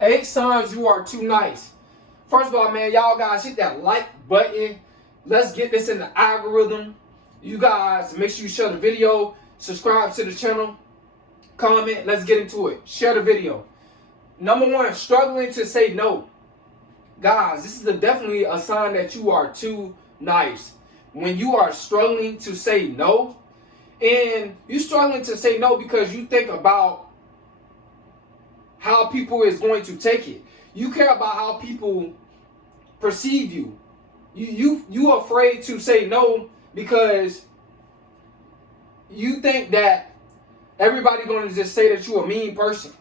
8 signs you are too nice. First of all, man, y'all guys hit that like button. Let's get this in the algorithm. You guys, make sure you share the video, subscribe to the channel, comment. Let's get into it. Share the video. Number 1, struggling to say no. Guys, this is definitely a sign that you are too nice. When you are struggling to say no, and you struggling to say no because you think about how people is going to take it. You care about how people perceive you. You afraid to say no because you think that everybody going to just say that you a mean person.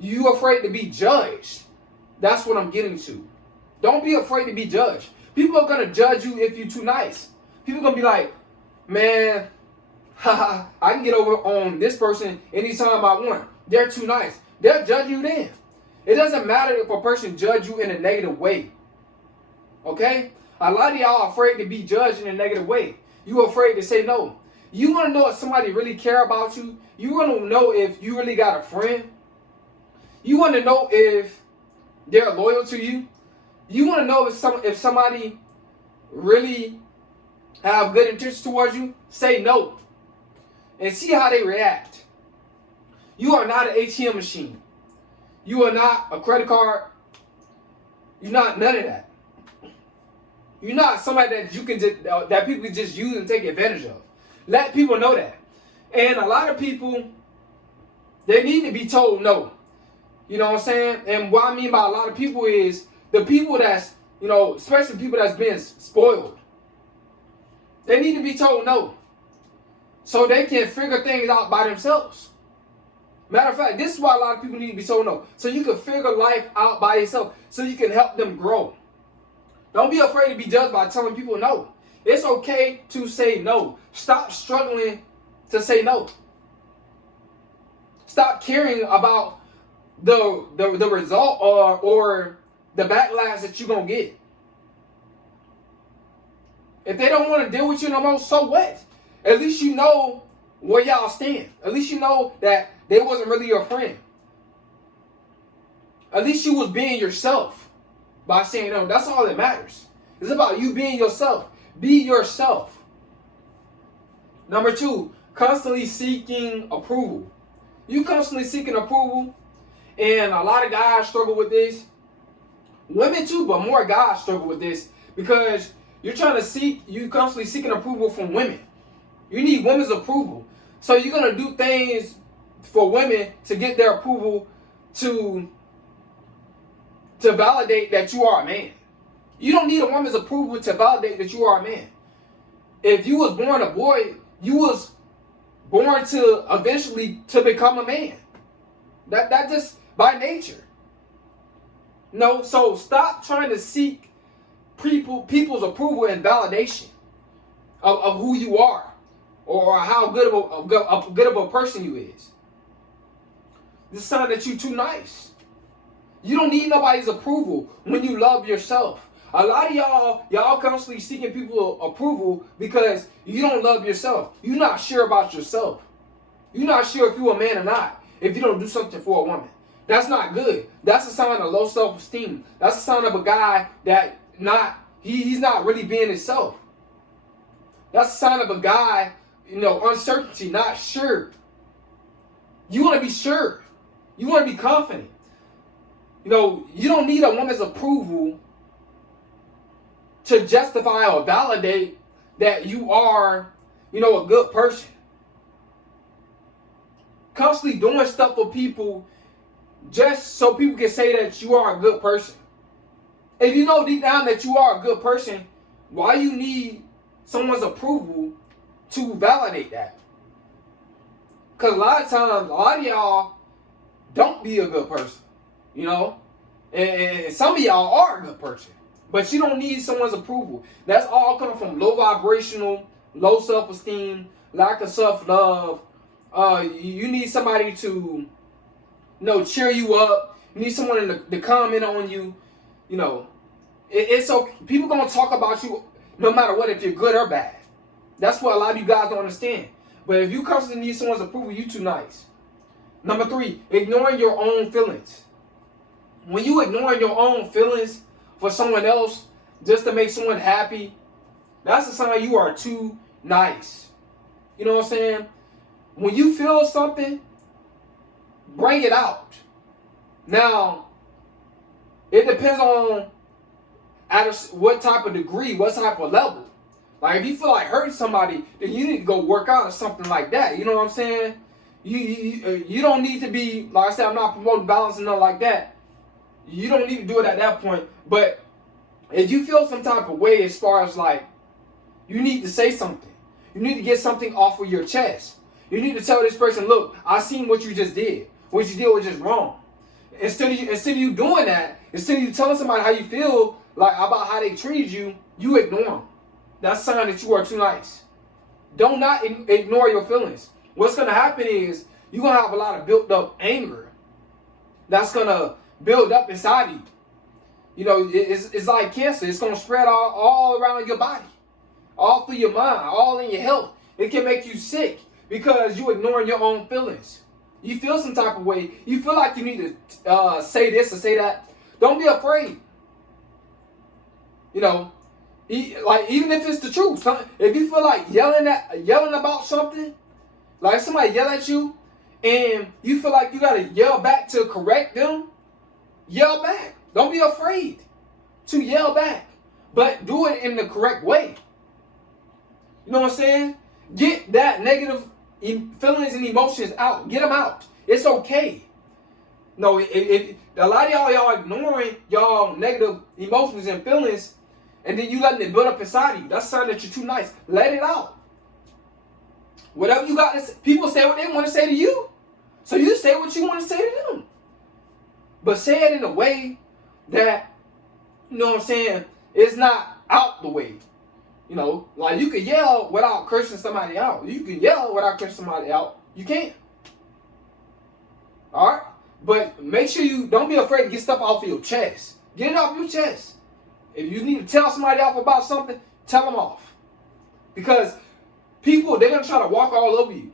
You afraid to be judged. That's what I'm getting to. Don't be afraid to be judged. People are going to judge you if you're too nice. People are going to be like, man, haha, I can get over on this person anytime I want. They're too nice. They'll judge you then. It doesn't matter if a person judge you in a negative way. Okay? A lot of y'all are afraid to be judged in a negative way. You afraid to say no. You want to know if somebody really care about you. You want to know if you really got a friend. You want to know if they're loyal to you. You want to know if somebody really have good intentions towards you. Say no. And see how they react. You are not an ATM machine. You are not a credit card. You're not none of that. You're not somebody that you can just, that people can just use and take advantage of. Let people know that. And a lot of people, they need to be told no. You know what I'm saying? And what I mean by a lot of people is the people that's, you know, especially people that's been spoiled. They need to be told no. So they can figure things out by themselves. Matter of fact, this is why a lot of people need to be told no. So you can figure life out by yourself. So you can help them grow. Don't be afraid to be judged by telling people no. It's okay to say no. Stop struggling to say no. Stop caring about the result or the backlash that you're going to get. If they don't want to deal with you no more, so what? At least you know where y'all stand. At least you know that they wasn't really your friend. At least you was being yourself by saying no. That's all that matters. It's about you being yourself. Be yourself. Number 2, constantly seeking approval. You constantly seeking approval, and a lot of guys struggle with this. Women too, but more guys struggle with this because you constantly seeking approval from women. You need women's approval. So you're going to do things for women to get their approval to validate that you are a man. You don't need a woman's approval to validate that you are a man. If you was born a boy, you was born to eventually to become a man. That just by nature. No, so stop trying to seek people's approval and validation of who you are or how good of a person you is. This is a sign that you're too nice. You don't need nobody's approval when you love yourself. A lot of y'all constantly seeking people's approval because you don't love yourself. You're not sure about yourself. You're not sure if you're a man or not if you don't do something for a woman. That's not good. That's a sign of low self-esteem. That's a sign of a guy that he's not really being himself. That's a sign of a guy, uncertainty, not sure. You want to be sure. You want to be confident. You don't need a woman's approval to justify or validate that you are, a good person. Constantly doing stuff for people just so people can say that you are a good person. If you know deep down that you are a good person, why you need someone's approval to validate that? Because a lot of times, a lot of y'all don't be a good person, and some of y'all are a good person, but you don't need someone's approval. That's all coming from low vibrational, low self-esteem, lack of self-love. You need somebody to, cheer you up. You need someone to comment on you. It's okay. People gonna talk about you no matter what, if you're good or bad. That's what a lot of you guys don't understand. But if you constantly need someone's approval, you too nice. Number 3, ignoring your own feelings. when you ignoring your own feelings for someone else just to make someone happy, that's a sign you are too nice. You know what I'm saying? When you feel something, bring it out. Now, it depends on at what type of degree, what type of level. Like if you feel like hurting somebody, then you need to go work out or something like that. You know what I'm saying? You don't need to be, like I said, I'm not promoting violence and nothing like that. You don't need to do it at that point. But if you feel some type of way as far as like, you need to say something. You need to get something off of your chest. You need to tell this person, look, I seen what you just did. What you did was just wrong. Instead of you doing that, instead of you telling somebody how you feel, like about how they treated you, you ignore them. That's a sign that you are too nice. Don't not ignore your feelings. What's going to happen is you're going to have a lot of built up anger that's going to build up inside you. You know, it's like cancer. It's going to spread all around your body, all through your mind, all in your health. It can make you sick because you're ignoring your own feelings. You feel some type of way. You feel like you need to say this or say that. Don't be afraid. You know, like even if it's the truth. If you feel like yelling about something, like somebody yell at you, and you feel like you gotta yell back to correct them, yell back. Don't be afraid to yell back, but do it in the correct way. You know what I'm saying? Get that negative feelings and emotions out. Get them out. It's okay. No, a lot of y'all ignoring y'all negative emotions and feelings, and then you letting it build up inside of you. That's a sign that you're too nice. Let it out. Whatever you got to say, people say what they want to say to you, so you say what you want to say to them. But say it in a way that, you know what I'm saying, it's not out the way. You know, like you can yell without cursing somebody out. You can yell without cursing somebody out. You can't. All right? But make sure you don't be afraid to get stuff off your chest. Get it off your chest. If you need to tell somebody off about something, tell them off. Because people, they're going to try to walk all over you.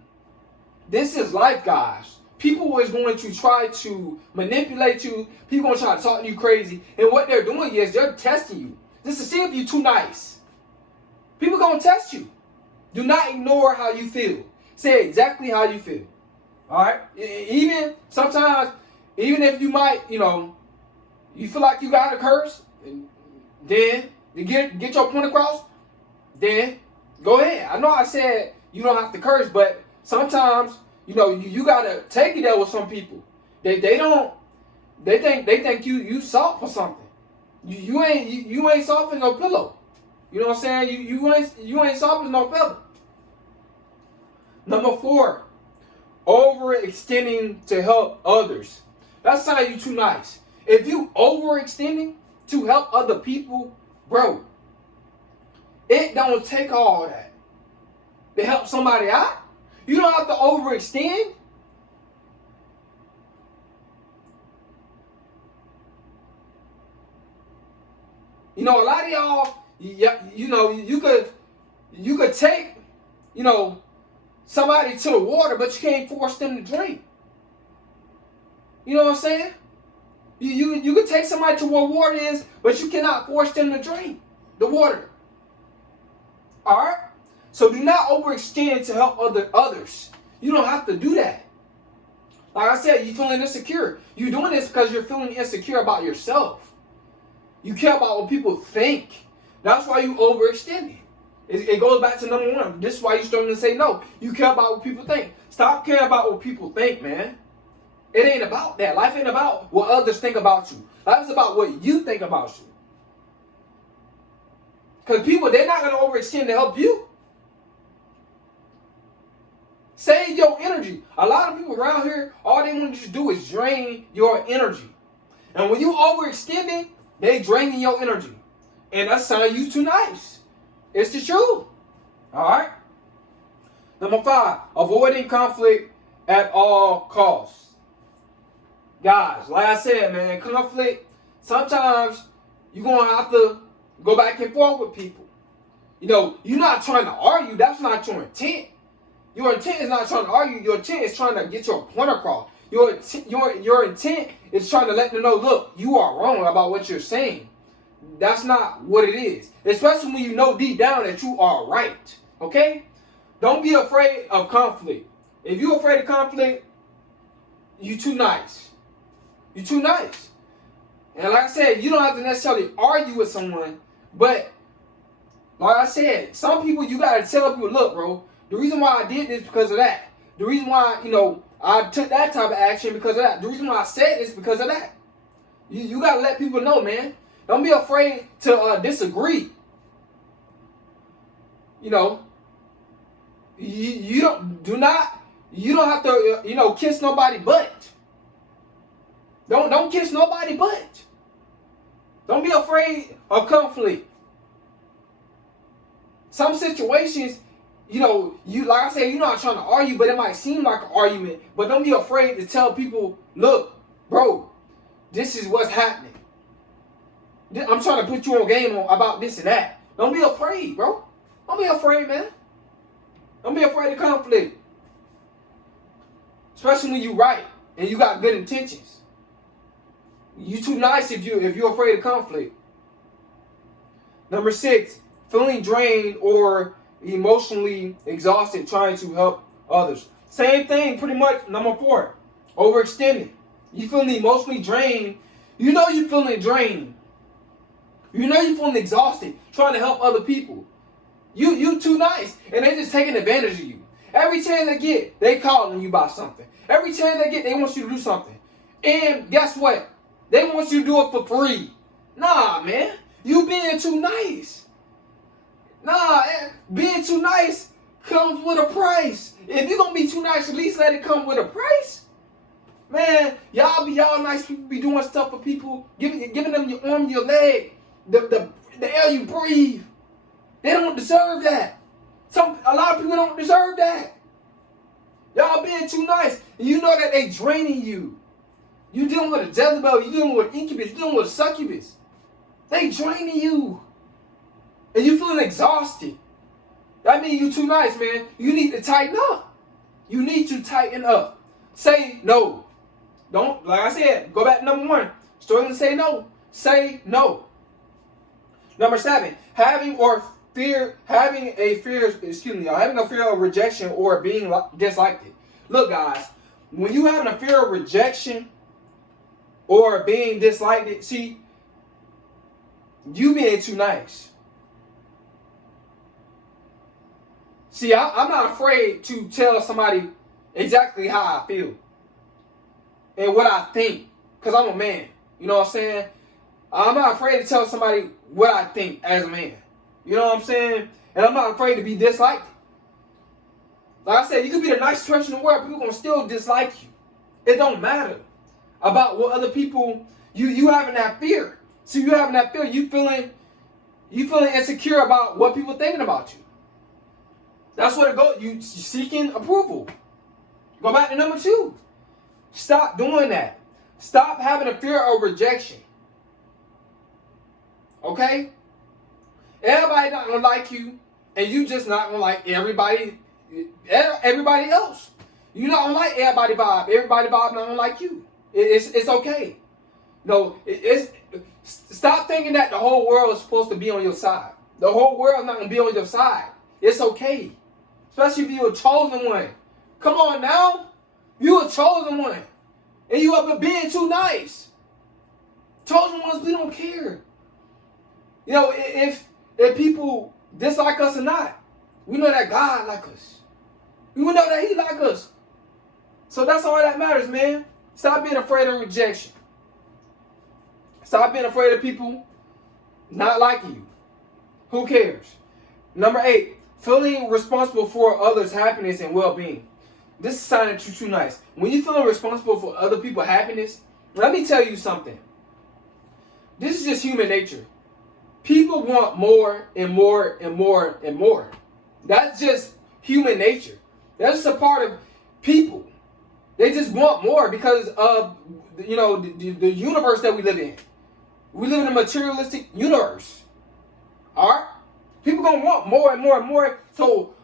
This is life, guys. People is going to try to manipulate you. People going to try to talk to you crazy. And what they're doing is they're testing you. Just to see if you're too nice. People going to test you. Do not ignore how you feel. Say exactly how you feel. All right? Even sometimes, even if you might, you know, you feel like you got to curse, then to get your point across, then go ahead. I know I said you don't have to curse, but sometimes, you know, you got to take it there with some people. They think you soft for something. You ain't soft as no pillow. You know what I'm saying? You ain't soft as no feather. Number 4, overextending to help others. That's a sign you too nice. If you overextending to help other people, bro, it don't take all that to help somebody out. You don't have to overextend. You know, a lot of y'all, you know, you could take, you know, somebody to the water, but you can't force them to drink. You know what I'm saying? You could take somebody to where water is, but you cannot force them to drink the water. All right? So do not overextend to help others. You don't have to do that. Like I said, you're feeling insecure. You're doing this because you're feeling insecure about yourself. You care about what people think. That's why you overextending. It goes back to number 1. This is why you're starting to say no. You care about what people think. Stop caring about what people think, man. It ain't about that. Life ain't about what others think about you. Life is about what you think about you. Because people, they're not going to overextend to help you. Save your energy. A lot of people around here, all they want to do is drain your energy. And when you overextending, they draining your energy. And that's a sign you too nice. It's the truth. All right? Number 5, avoiding conflict at all costs. Guys, like I said, man, conflict, sometimes you're going to have to go back and forth with people. You know, you're not trying to argue. That's not your intent. Your intent is not trying to argue. Your intent is trying to get your point across. Your intent is trying to let them know, look, you are wrong about what you're saying. That's not what it is. Especially when you know deep down that you are right. Okay? Don't be afraid of conflict. If you're afraid of conflict, you too nice. You too nice. And like I said, you don't have to necessarily argue with someone, but like I said, some people you gotta tell people, look, bro, the reason why I did this because of that. The reason why, I took that type of action because of that. The reason why I said this because of that. You gotta let people know, man. Don't be afraid to disagree. You don't have to kiss nobody butt. Don't kiss nobody butt. Don't be afraid of conflict. Some situations, like I said, you're not trying to argue, but it might seem like an argument. But don't be afraid to tell people, look, bro, this is what's happening. I'm trying to put you on game about this and that. Don't be afraid, bro. Don't be afraid, man. Don't be afraid of conflict. Especially when you're right and you got good intentions. You too nice if you're afraid of conflict. Number 6, feeling drained or emotionally exhausted trying to help others. Same thing, pretty much. Number 4, overextending. You feeling emotionally drained. You know you're feeling drained. You know you're feeling exhausted trying to help other people. You too nice, and they just taking advantage of you. Every chance they get, they calling you about something. Every chance they get, they want you to do something. And guess what? They want you to do it for free. Nah, man. You being too nice. Nah, being too nice comes with a price. If you're going to be too nice, at least let it come with a price. Man, y'all nice people be doing stuff for people, giving them your arm, your leg, the air you breathe. They don't deserve that. A lot of people don't deserve that. Y'all being too nice. And you know that they draining you. You dealing with a Jezebel. You dealing with an incubus. You dealing with a succubus. They draining you. And you feeling exhausted. That means you too nice, man. You need to tighten up. You need to tighten up. Say no. Don't, like I said, go back to number 1. Struggling to say no. Say no. Number 7, having a fear of rejection or being disliked. Look, guys, when you having a fear of rejection or being disliked, see, you being too nice. See, I'm not afraid to tell somebody exactly how I feel and what I think, because I'm a man. You know what I'm saying? I'm not afraid to tell somebody what I think as a man. You know what I'm saying? And I'm not afraid to be disliked. Like I said, you could be the nicest person in the world, people gonna still dislike you. It don't matter about what other people, you having that fear. So you having that fear, you feeling insecure about what people thinking about you. That's what it goes. You seeking approval. Go back to number 2. Stop doing that. Stop having a fear of rejection. Okay? Everybody not gonna like you, and you just not gonna like everybody else. You not gonna like everybody vibe. Everybody vibe not gonna like you. It's okay. No, stop thinking that the whole world is supposed to be on your side. The whole world not gonna be on your side. It's okay, especially if you're a chosen one. Come on now, you a chosen one, and you up being too nice. Chosen ones, we don't care. If people dislike us or not, we know that God like us. We know that He like us. So that's all that matters, man. Stop being afraid of rejection. Stop being afraid of people not liking you. Who cares? Number 8, feeling responsible for others' happiness and well-being. This is a sign that you're too nice. When you're feeling responsible for other people's happiness, let me tell you something. This is just human nature. People want more and more and more and more. That's just human nature. That's just a part of people. They just want more because of the universe that we live in. We live in a materialistic universe. Alright? People gonna want more and more and more. So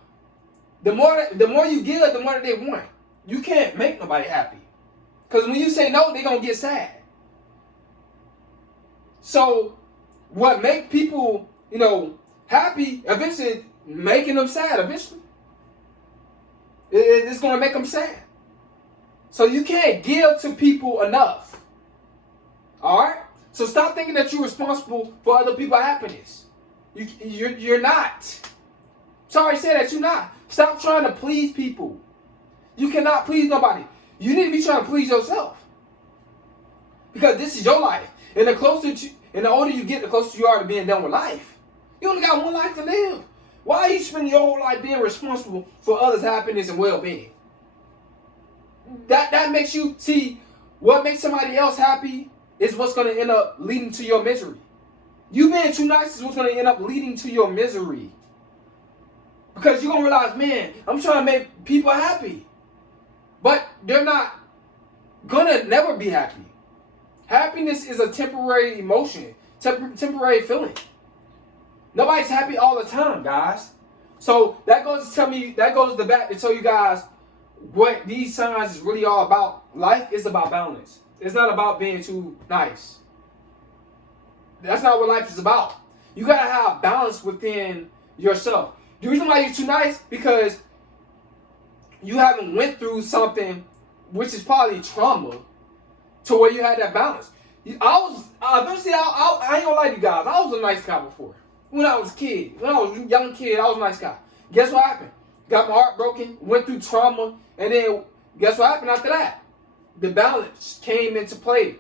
the more you give, the more that they want. You can't make nobody happy. Because when you say no, they're going to get sad. So what make people, happy, eventually making them sad eventually. It's going to make them sad. So you can't give to people enough. All right? So stop thinking that you're responsible for other people's happiness. You're not. Sorry to say that, you're not. Stop trying to please people. You cannot please nobody. You need to be trying to please yourself. Because this is your life. And the older you get, the closer you are to being done with life. You only got one life to live. Why are you spending your whole life being responsible for others' happiness and well-being? That makes you see what makes somebody else happy is what's going to end up leading to your misery. You being too nice is what's going to end up leading to your misery. Because you're going to realize, man, I'm trying to make people happy. But they're not going to never be happy. Happiness is a temporary emotion, temporary feeling. Nobody's happy all the time, guys. So that goes back to tell you guys what these signs is really all about. Life is about balance. It's not about being too nice. That's not what life is about. You gotta have balance within yourself. The reason why you're too nice because you haven't went through something which is probably trauma to where you had that balance. I ain't gonna lie to you guys. I was a nice guy before. When I was a kid, when I was a young kid, I was a nice guy. Guess what happened? Got my heart broken, went through trauma, and then guess what happened after that? The balance came into play.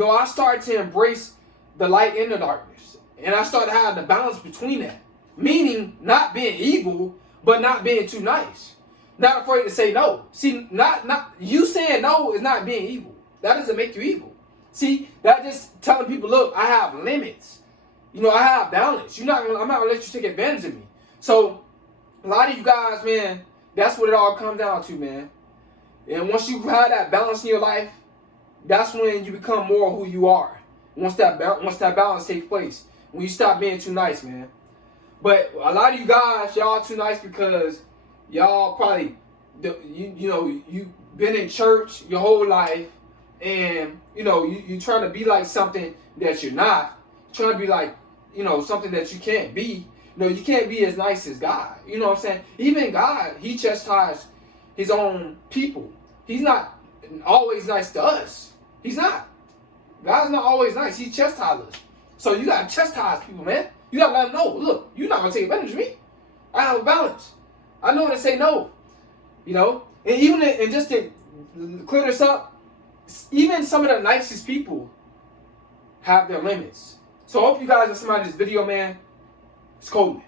I started to embrace the light and the darkness. And I started to have the balance between that. Meaning not being evil, but not being too nice. Not afraid to say no. See, not you saying no is not being evil. That doesn't make you evil. See, that just telling people, look, I have limits. I have balance. I'm not gonna let you take advantage of me. So a lot of you guys, man, that's what it all comes down to, man. And once you have that balance in your life, that's when you become more who you are. Once that balance takes place, when you stop being too nice, man. But a lot of you guys, y'all too nice because y'all probably, you've been in church your whole life, and you trying to be like something that you're not. You're trying to be like, something that you can't be. You can't be as nice as God. You know what I'm saying? Even God, he chastises his own people. He's not always nice to us. He's not. God's not always nice. He chastises us. So you got to chastise people, man. You got to let them know, look, you're not going to take advantage of me. I have a balance. I know when to say no. And and just to clear this up, even some of the nicest people have their limits. So I hope you guys are somebody in this video, man. It's cold, man.